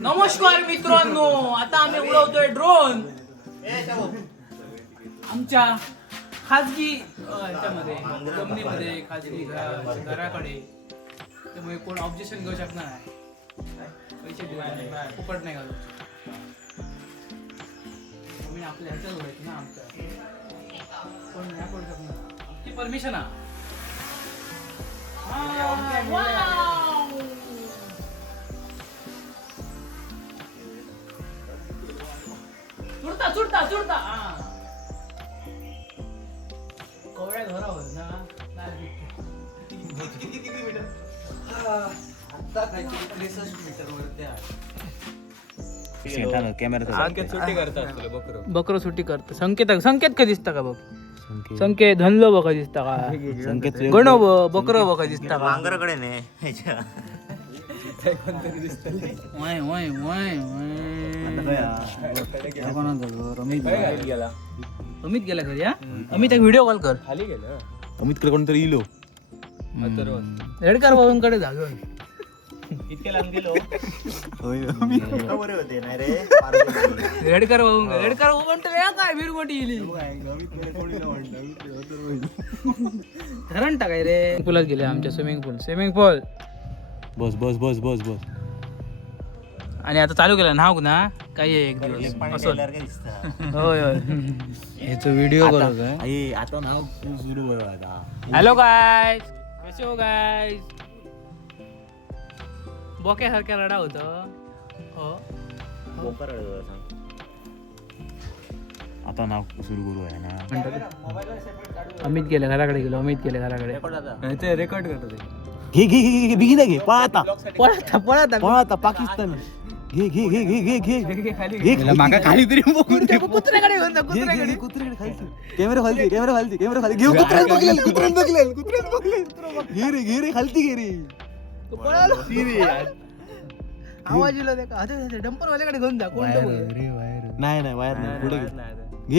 नमस्कार मित्रांनो, आता आम्ही उडवतोय ड्रोन आमच्या खाजगी ह्याच्यामध्ये जमिनीमध्ये खाजगी घराकडे. त्यामुळे कोण ऑब्जेक्शन घेऊ शकणार नाही. पैसे फुकट नाही घालू. मी आपल्या ह्याच्यात व्हायचं ना, आमच्या कोण नाही करू शकणार. आमची परमिशन आहे. चुडता चुडता कवड्या घरावर ना. किती मीटर? आता काहीतरी 63 मीटर वरती आहे. बकरो सुट्टी करतात. संकेत का दिसता का बघ. संकेत धनलो बघा दिसता का. संकेत गणो बकरो बघा दिसता का. वांगराकडे नाही. अमित गेला घरी. अमित एक व्हिडिओ कॉल कर. खाली गेलं अमित कडे कोणतरी इलो रेडकर भाऊंकडे जागो. इतके लांब गेलो. होते नाही रे. रेडकर भाऊ म्हणतो काय वीर मोठी गेली. धरण टाकाय रे. पुलात गेले आमच्या स्विमिंग पूल. बस बस बस बस बस. आणि आता चालू केला नाव ना काही एक दिवस असं. होय होय. याचा व्हिडिओ करू काय. आई आता नाव सुरू बरोबर आता. हॅलो गाईज, कसे हो गाईज. बोक्यासारख्या रडा होतं. हो आता नाव सुरू करू आहे ना. अमित गेला घराकडे गेलो. अमित गेले घराकडे. ते रेकॉर्ड करतो. घे घे घे घे बिगी घे पळाता पळाता पळाता पाकिस्तान. घे घे घे घे घे घे घे मागा खाली तरी कुत्र्याकडे घेऊन जा, कुत्र्याकडे. कुत्र्याकडे खाली. कॅमेरा खाली घेऊ. कुत्र्यान बघले. घे रे खालती घे रे. आवाज येलो ते का. डंपर वाल्याकडे घेऊन जा. कोण नाही वायर नाही. पुढे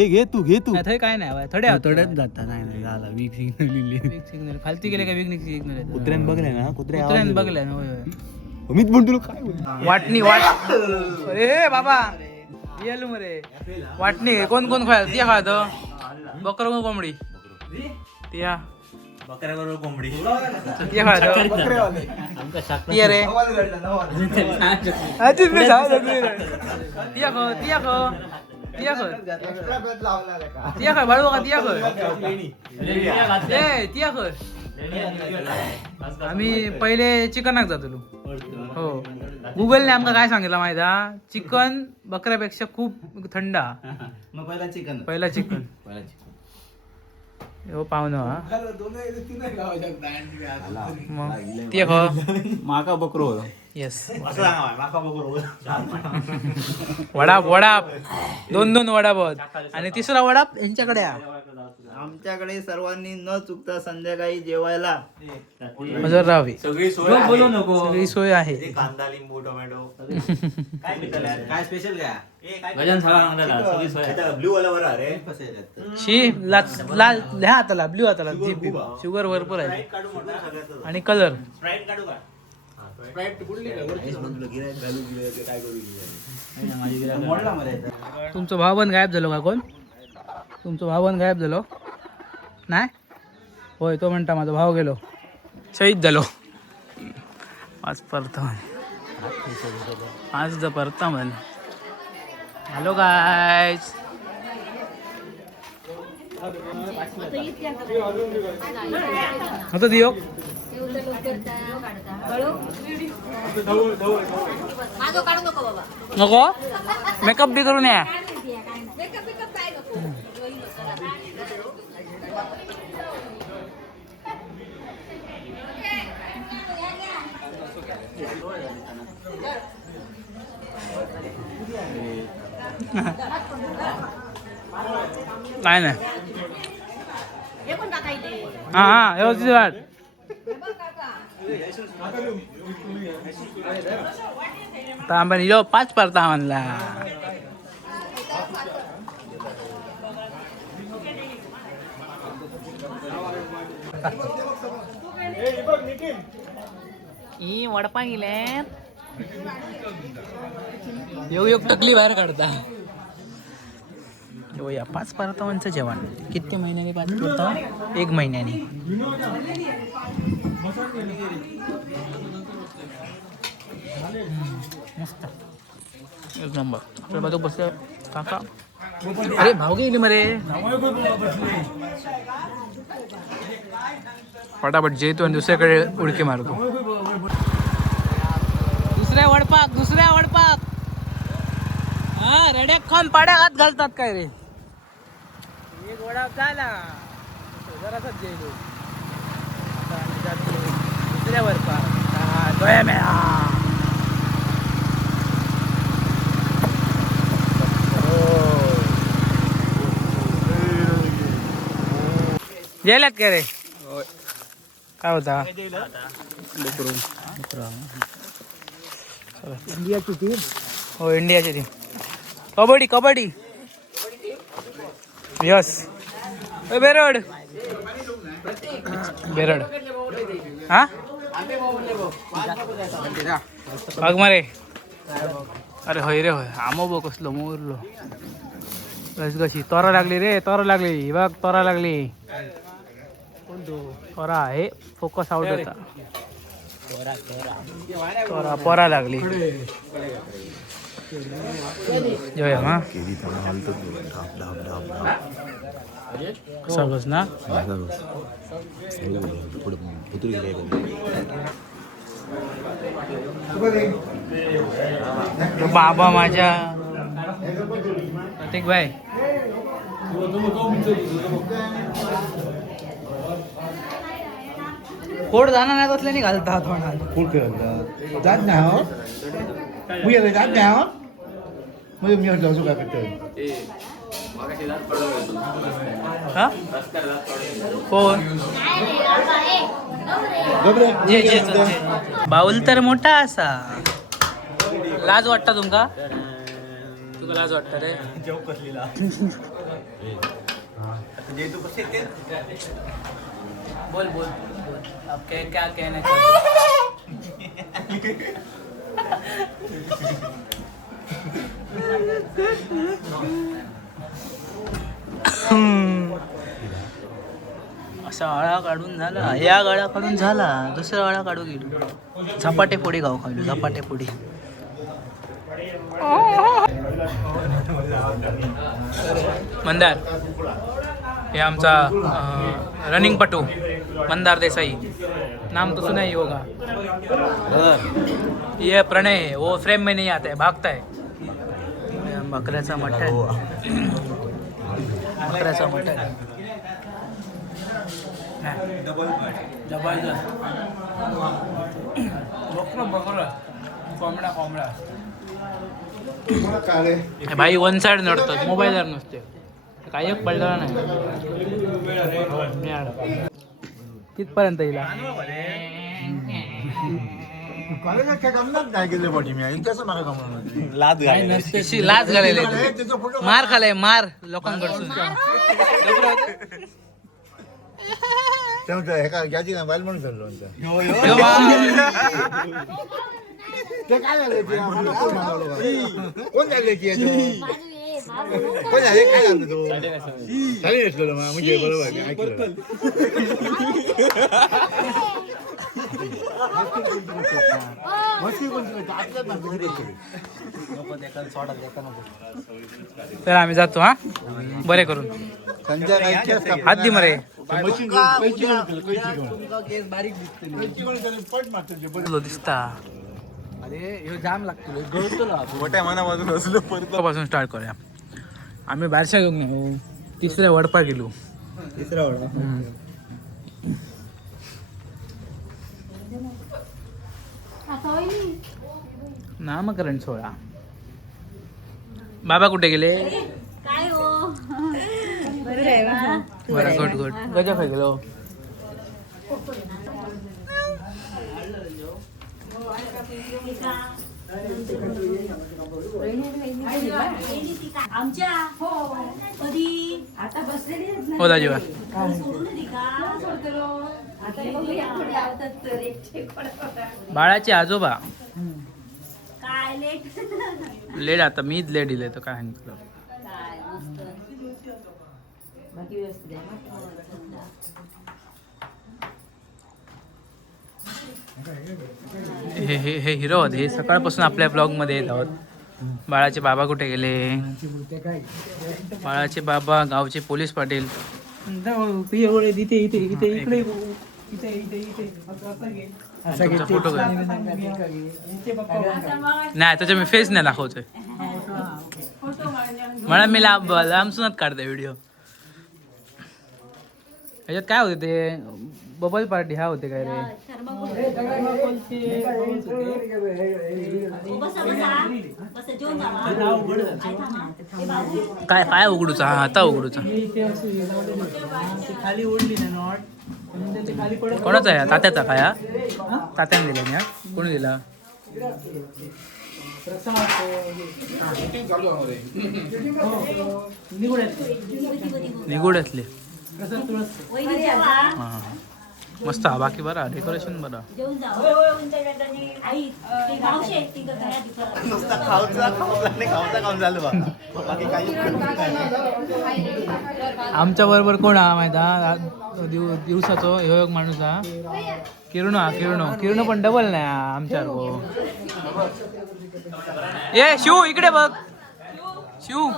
घे तू थंय काय नाही. थोड्यात जाता नाही झाला. वीक सिग्नल सिग्नल खालती गेले का विघ्निक सिग्नल. कुत्र्यान बघले ना. कुत्र्यान बघल्या ना. होय अमित म्हणतो काय वाटणी अरे बाबा येलो मरे. वाटणी कोण खाय ती खात. बकर कोंबडी तिया बकऱ्याबरोबर कोंबडी. बाळू का आम्ही पहिले चिकनाक जातलो. हो गुगलने आमका काय सांगितलं माहिती आहे. चिकन बकऱ्यापेक्षा खूप थंड. पहिला चिकन हो पाहुणं. मग ती माका बकरो. येस वडाप दोन वडाप आणि तिसरा वडाप यांच्याकडे. आमच्याकडे सर्वांनी न चुकता संध्याकाळी जेवायला हजर राहावी. सगळी सोय बोलू नको. सगळी सोय आहे. कांदा लिंबू टोमॅटो काय स्पेशल काय गजान सगळी सोय. ब्लू वाला बरा रे. शी लाल ह्या हाताला ब्ल्यू हाताला शुगर भरपूर आहे आणि कलर. तुमचं भावबंद गायब झालो का. कोण तुमचं भावबंद गायब झालो नाही. होय तो म्हणता माझा भाव गेलो शहीद झालो. आज परता म्हण. Hello guys. आता दियो नको मेकअप बी करून या. काय नाही. हा व्यवस्थित वाट. आता आंबा 5 परता म्हणला. ही वडपा गेले योग टकली बाहेर काढता. हो या 5 परतावांचं जेवण किती महिन्यानी 5 परतावा? 1 महिन्यानी. मस्त एक नंबर. आपल्या बाजू बसले काका. अरे भाव गेली मरे. फटाफट जेतो आणि दुसऱ्याकडे उडकी मारतो. दुसऱ्या वडपाक हा रड्याक खाऊन पाड्या हात घालतात काय रे. एक वडा झाला जरासाच जेलो. आता आम्ही जातो दुसऱ्या वडपाक. दोया मेळा जेलात काय रे. काय होता इंडियाची टीम. हो इंडियाची टीम. कबड्डी यस. बेरड हा बघ मरे. अरे होय रे होय. आमो बघ कसलो मोरलो. गशी तोरा लागली रे. बघ तोरा लागली. तोरा हे फोकस आउट होता. पोरा लागली. जोया मा कसा बस ना. बाबा माझ्या प्रतीक भाई कोड जाणार नाही असल्याने घालतात म्हणाल. कोण खेळतात जात नाही हो. मी आता जात नाही हो. म्हणजे मी म्हटलं असं काय करतोय. हा कोण बाऊल तर मोठा असा. लाज वाटता तुमका. तुका लाज वाटत रे. बोल अब क्या कहना असा आळा काढून झाला. या गाळा काढून झाला. दुसरा आळा काढू गेलो. झपाटे फोडी गाव खायलो. झपाटे फोडी. मंदार हे आमचा रनिंग पटू मंदार देसाई. नाम तो सुना ही होगा. ये प्रणय है. वो फ्रेम में नहीं आता है. भागता है. बकऱ्याचा मटण. बकऱ्याचा मटण भाई वन साइड नडतात. मोबाईलवर नसते. काही एक पडलेला नाही. कितपर्यंत येईल. लाज घालायला मार खालाय. मार लोकांकडून. काय झालं कोण झाले की कोण झाले काय झालं तो चालेल नसलो म्हणजे बरोबर ऐकलं. तर आम्ही जातो. हा बरे करून हात दि मरे. दिसता. अरे ह्यो जाम लागतो. पासून स्टार्ट करूया. आम्ही बारशा घेऊन गेलो. तिसऱ्या वडपा गेलो. तिसरा वडा नामकरण सोहळा. बाबा कुठे गेले. बरं गुड गुड. गजा खाय गेलो. हो दाजीबा. बाळाचे आजोबा लेट आता मीच लेट दिले तो काय सांगितलं. हे हिरो होते. हे सकाळपासून आपल्या ब्लॉग मध्ये येत आहोत. बाळाचे बाबा कुठे गेले? बाळाचे बाबा गावचे पोलीस पाटील. तुमचा फोटो नाही त्याच्या मी फेस नाही दाखवतोय. मला मी लांबसूनच काढते व्हिडिओ. ह्याच्यात काय होते ते बबल पार्टी हा होते काय रे? काय पाय उघडूचा हा हाता उघडूचा. कोणाचा आहे तात्याचा काय? तात्याने दिला ना? कोणी दिला? निगुड्यातले. हा मस्त हा. बाकी बरा डेकोरेशन बरा. आमच्या बरोबर कोण हा माहिती हा दिवसाचो ह्यो एक माणूस हा किरण. हा किरण पण डबल नाही आमच्या बरोबर. ए शिव इकडे बघ. शिव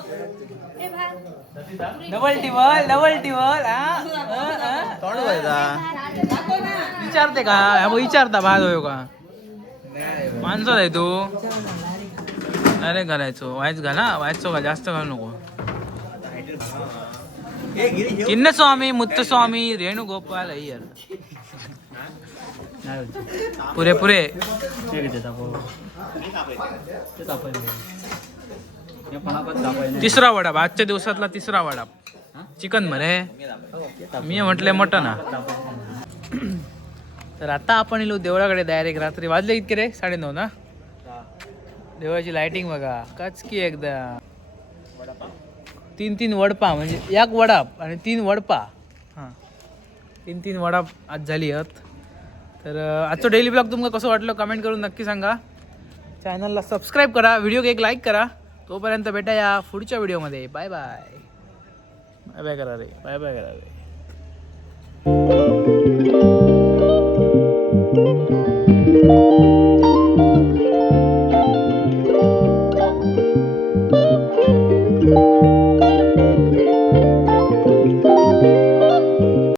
डबल टिबल विचारते का? विचारता भाग होयो का माणसं आहे तू? अरे घालायचो वायच घाला वायचो का जास्त घालू नको. किन्नस्वामी मुत्तस्वामी रेणुगोपाल अय्यर पुरे तिसरा वडा. आजच्या दिवसातला तिसरा वडा. चिकन भरे मी म्हटलंय मटन हा. तर आता आपण येलो देवळाकडे डायरेक्ट. रात्री वाजले इतके रे 9:30 ना. देवळाची लाइटिंग बघा कचकी एकदा. 3 वडपा म्हणजे एक वडा आणि 3 वडपा. हां 3 वडा आज झाली आहेत. तर आजचं डेली ब्लॉग तुमका कसं वाटलं कमेंट करून नक्की सांगा. चॅनलला सबस्क्राईब करा. व्हिडिओ एक लाईक करा. तोपर्यंत भेटा या पुढच्या व्हिडिओमध्ये. Bye bye. बाय बाय करा रे. बाय बाय करा रे.